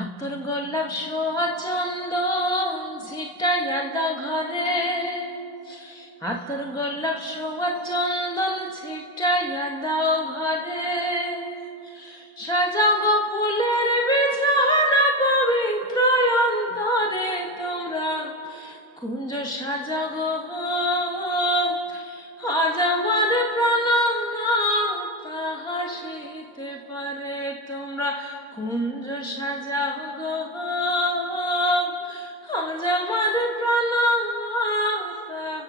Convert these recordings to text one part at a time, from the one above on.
আতর গোলাপ সোয়া চন্দন ছিটাইয়া দাও ঘরে, আতর গোলাপ সোয়া চন্দন ছিটাইয়া দাও ঘরে। সাজাও গো ফুলের বিছানা পবিত্র অন্তরে, তোমরা কুঞ্জ সাজাও গো। আজ আমার প্রাণ হাসিতে পারে, তোমরা কুঞ্জ সাজাও গো। আজ আমার প্রাণ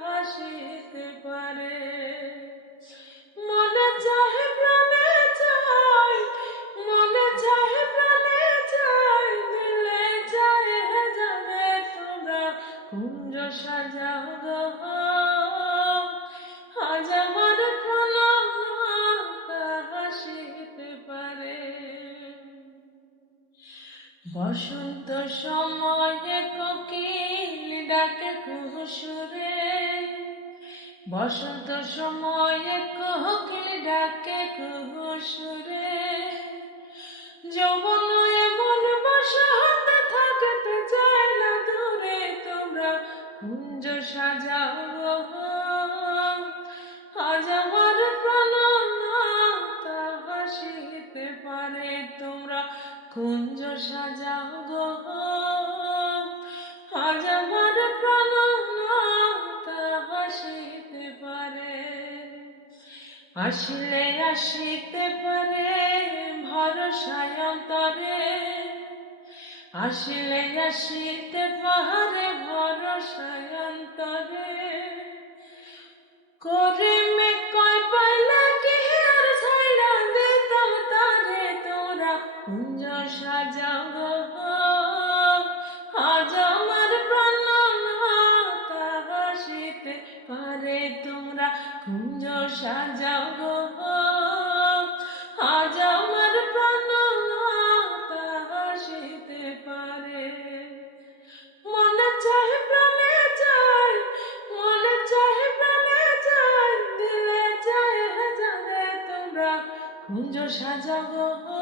হাসিতে পারে। মনে চাহে প্রাণে চাই, মনে চাহে প্রাণে চাই, দিলে চাহে জানে, তোমরা কুঞ্জ সাজাও গো। আজ আমার প্রাণ হাসিতে পারে। বসন্ত সময়ে কোকিল ডাকে কুহুসুরে, বসন্ত সময়ে কোকিল ডাকে কুহুসুরে। যৌবন এমন বসন্তে থাকতে চায় না দূরে, তোমরা কুঞ্জ সাজাও গো। আজ আমার প্রাণ হাসিতে পারে, তোমরা কুঞ্জ সাজাও গো। আজ আমার প্রাণ হাসিতে পারে। আসিলে আসিতে পারে ভরসায় অন্তরে, আসিলে আসিতে পারে ভরসায় অন্তরে। করিমে কয় পাইলা কি আর ছাইড়া দিতাম তারে, তোরা কুঞ্জ সাজাও গো। আজ আমার প্রাণ হাসিতে পারে, তোমরা কুঞ্জ সাজাও গো। আজ আমার প্রাণ হাসিতে পারে। মনে চাহে প্রাণে চাই, মনে চাহে প্রাণে চাই, দিলে চাহে জানে, তোমরা কুঞ্জ সাজাও গো।